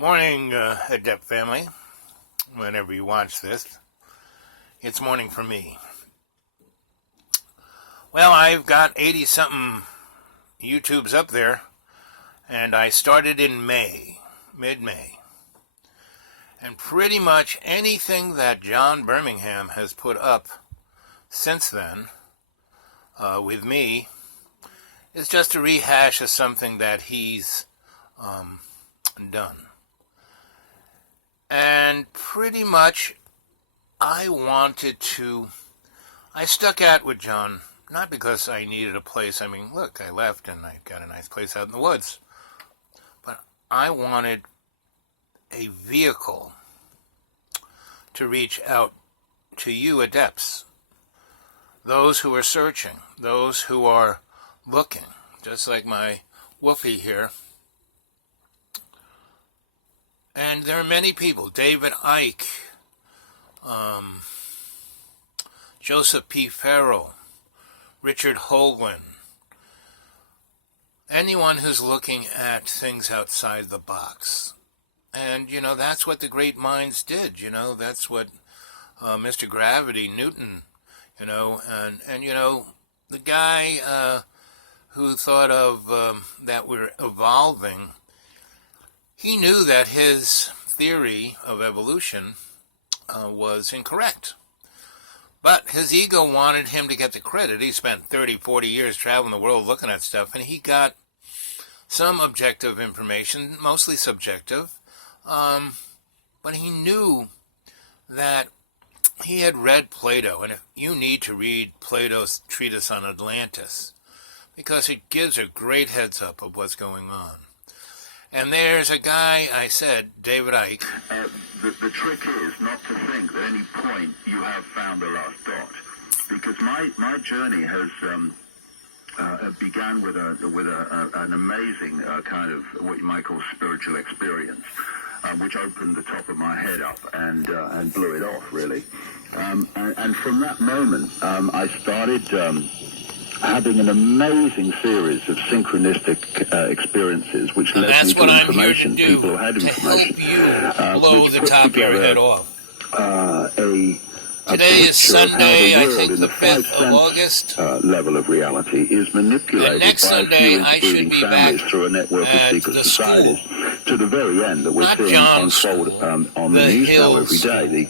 Morning, Adept family. Whenever you watch this, it's morning for me. Well, I've got 80-something YouTubes up there, and I started in May, mid-May. And pretty much anything that John Birmingham has put up since then, with me, is just a rehash of something that he's done. And pretty much I stuck out with John, not because I needed a place. I mean, look, I left and I got a nice place out in the woods. But I wanted a vehicle to reach out to you adepts, those who are searching, those who are looking, just like my Wolfie here. And there are many people, David Icke, Joseph P. Farrell, Richard Hoagland, anyone who's looking at things outside the box. And, that's what the great minds did, that's what Mr. Gravity, Newton, and the guy who thought of that we're evolving, he knew that his theory of evolution was incorrect. But his ego wanted him to get the credit. He spent 30, 40 years traveling the world looking at stuff, and he got some objective information, mostly subjective. But he knew that he had read Plato, and you need to read Plato's treatise on Atlantis, because it gives a great heads up of what's going on. And there's a guy, I said, David Icke. The trick is not to think at any point you have found the last dot, because my journey has began with an amazing kind of what you might call spiritual experience, which opened the top of my head up and blew it off, really. And from that moment, I started having an amazing series of synchronistic experiences, which led me to information. People had information. Blow the top of your head off. Today is Sunday, I think the 5th of August. Level of reality is manipulated next by Sunday, a few interbreeding families through a network of secret societies, to the very end that we're seeing unfold on the news now every day. The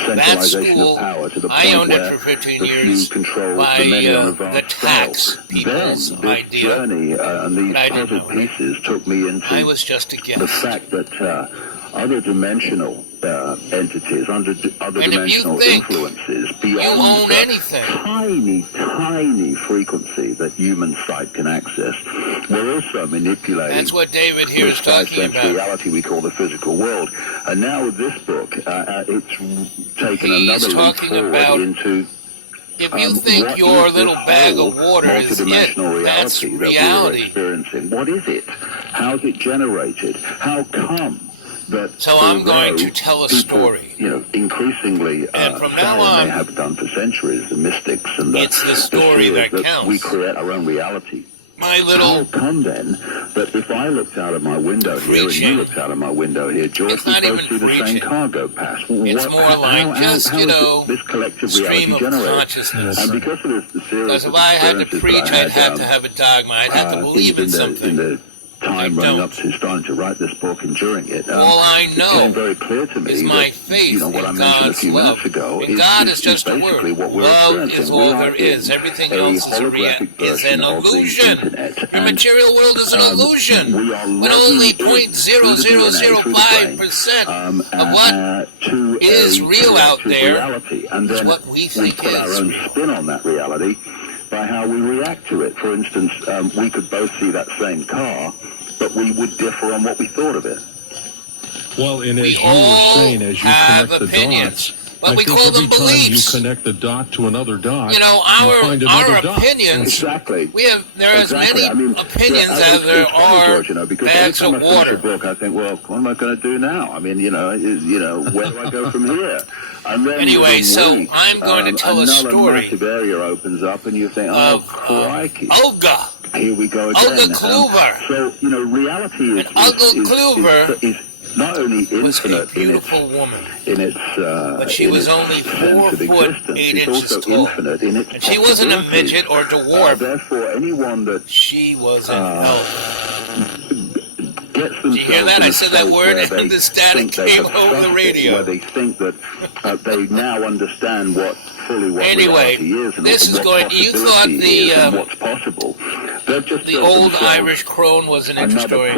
centralization of power to the point where the few control the many on a vast scale. Then this journey and these puzzle pieces took me into the fact that other dimensional entities, other dimensional influences beyond the tiny frequency that human sight can access, we're also manipulating. That's what David here is talking about. Reality we call the physical world. And now with this book, it's taken another leap forward into. If you think your little bag of water is it, that's reality that we're experiencing. What is it? How's it generated? How come? So I'm going to tell a story. Increasingly, and from now on, they have done for centuries, the mystics and it's the story that counts. We create our own reality. How come then that if I looked out of my window here and you looked out of my window here, George, we both see the same cargo pass? It's more like just, this collective reality generated? And because of this, the series because if I had to preach, I'd have to have a dogma. I'd have to believe in something. In the time running up to starting to write this book and during it, all I know it became very clear to me is my faith what I in mentioned a God's few love. minutes ago God is just a basically word. What we're Love experiencing. is all there is. Everything else is an illusion. The material world is an illusion. When only 0.0005% of what is real out there is what we think put our own spin on that reality by how we react to it. For instance, we could both see that same car, but we would differ on what we thought of it. Well, and as you were saying, as you connect the dots, but we call them beliefs. You connect the dot to another dot. Our opinions. Exactly. There are as many opinions as there are because bags of water. Every time I finish a book, I think, well, what am I going to do now? I mean, where do I go from here? And then anyway, so I'm going to tell a story. Another massive area opens up, and you think, oh, crikey. Olga. Here we go again. Olga Kluver. So, reality is... Olga Kluver not only was a infinite beautiful woman. But she was only 4 foot 8 inches tall. And she wasn't a midget or dwarf. Therefore, anyone that she was an elf. Gets Did you hear that? I said that word and the static came over the radio. Where they think that they now understand fully what anyway, reality is and this is what going. You thought what's possible. The old Irish crone was an interesting story.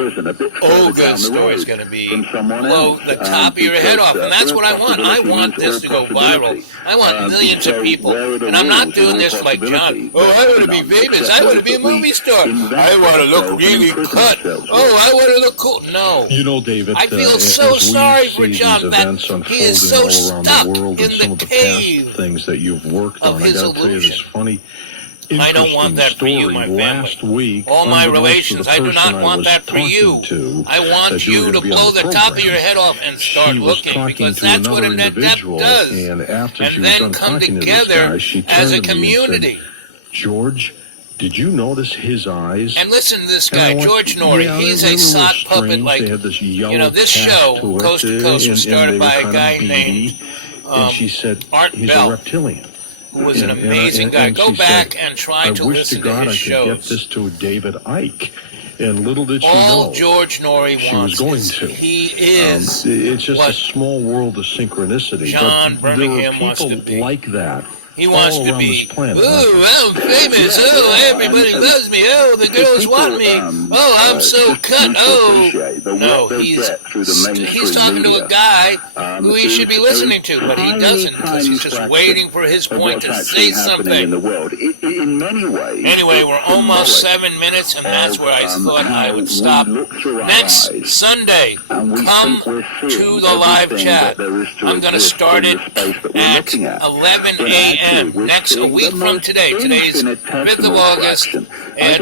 Olga's story is going to be blow the top of your head off, and that's what I want. I want this to go viral. I want millions of people, and I'm not doing this like John. Oh, I want to be famous. I want to be a movie star. I want to look really cut. Oh, I want to look cool. No. You know, David, I feel so sorry for John that he is so stuck in the cave things that you've worked on. I got to tell you this funny. I don't want that for you, my family. All my relations, I do not want that for you. I want you to blow the top of your head off and start looking, because that's what a NetDep does. And then come together as a community. George, did you notice his eyes? And listen to this guy, George Norrie. He's a sock puppet like, this show, Coast to Coast, was started by a guy named Art Bell. A reptilian. Who was an amazing guy. Go back and try to listen to his shows. I wish to God I could get this to David Icke. And little did she all know, George Norrie wants he is. It's just a small world of synchronicity. John but Birmingham wants to be. There are people like that. He wants to be, oh, I'm famous, oh, everybody loves me, oh, the girls want me, oh, I'm so cut, oh. No, he's talking to a guy who he should be listening to, but he doesn't, because he's just waiting for his point to say something. Anyway, we're almost 7 minutes, and that's where I thought I would stop. Next Sunday, come to the live chat. I'm going to start it at 11 a.m. next a week from today. Today's 5th of August, and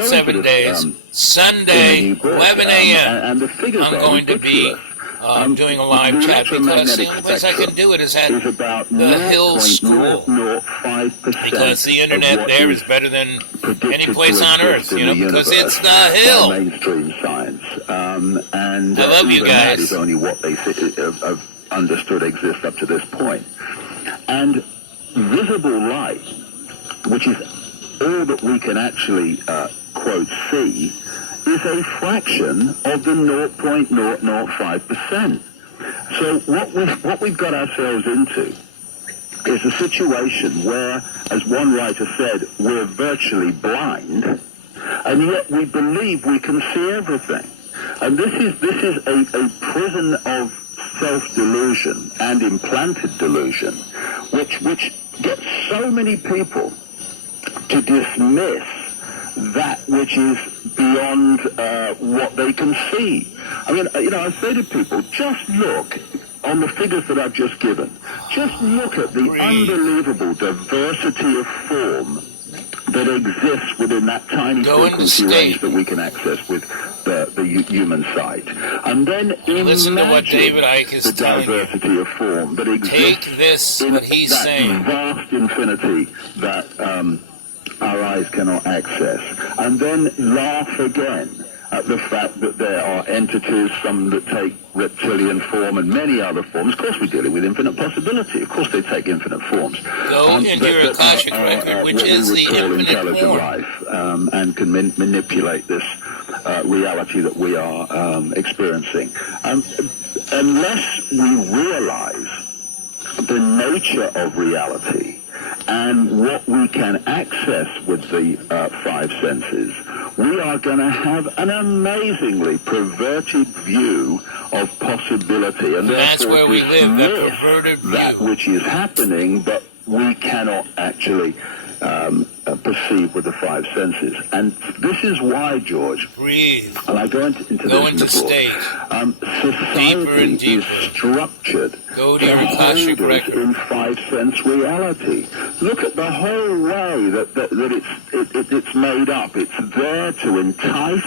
7 days. Sunday, 11 a.m. I'm going to be doing a live chat, because the only place I can do it is at the Hill School, because the internet there is better than any place on earth, because it's the Hill. Mainstream science, and I love you guys. That is only what they have understood exists up to this point. And visible light, which is all that we can actually, quote, see, is a fraction of the 0.005%. So what we've got ourselves into is a situation where, as one writer said, we're virtually blind, and yet we believe we can see everything. And this is a prison of self-delusion and implanted delusion, which gets so many people to dismiss that which is beyond what they can see. I mean, I say to people, just look on the figures that I've just given. Just look at the unbelievable diversity of form that exists within that tiny frequency range that we can access with the human sight. And then listen to what David Icke is the diversity of form that exists in that vast infinity that our eyes cannot access. And then laugh again at the fact that there are entities, some that take reptilian form and many other forms. Of course, we're dealing with infinite possibility. Of course, they take infinite forms. Go into your Akashic record, which is the infinite form. Life, and can manipulate this reality that we are experiencing. Unless we realize the nature of reality and what we can access with the 5 senses, we are going to have an amazingly perverted view of possibility, and that's where we live, that perverted view. That which is happening, but we cannot actually perceive with the 5 senses. And this is why, George, breathe. And I go into this in the book. Society is structured to hold us in 5 sense reality. Look at the whole way that it's made up. It's there to entice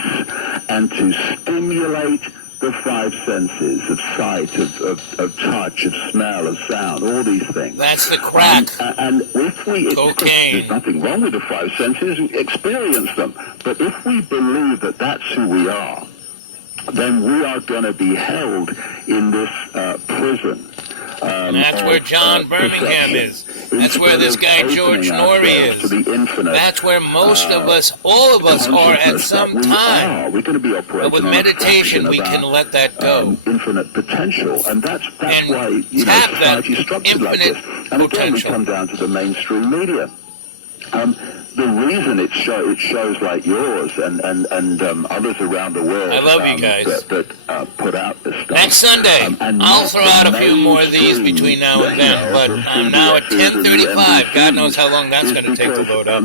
and to stimulate the 5 senses of sight, of touch, of smell, of sound, all these things. That's the crack. And if we... Cocaine. There's nothing wrong with the 5 senses. Experience them. But if we believe that that's who we are, then we are going to be held in this prison. And that's where John Birmingham is. That's where this guy George Norrie is. That's where most of us, all of us, are at some time. We're going to be operating. But with meditation, we can let that go. Infinite potential, and that's and why society is structured like this. And again, we come down to the mainstream media. The reason it shows like yours and others around the world I love you guys. that put out this stuff. Next Sunday, I'll throw out a few more of these between now and then, but I'm now at 10:35. God knows how long that's going to take to load up.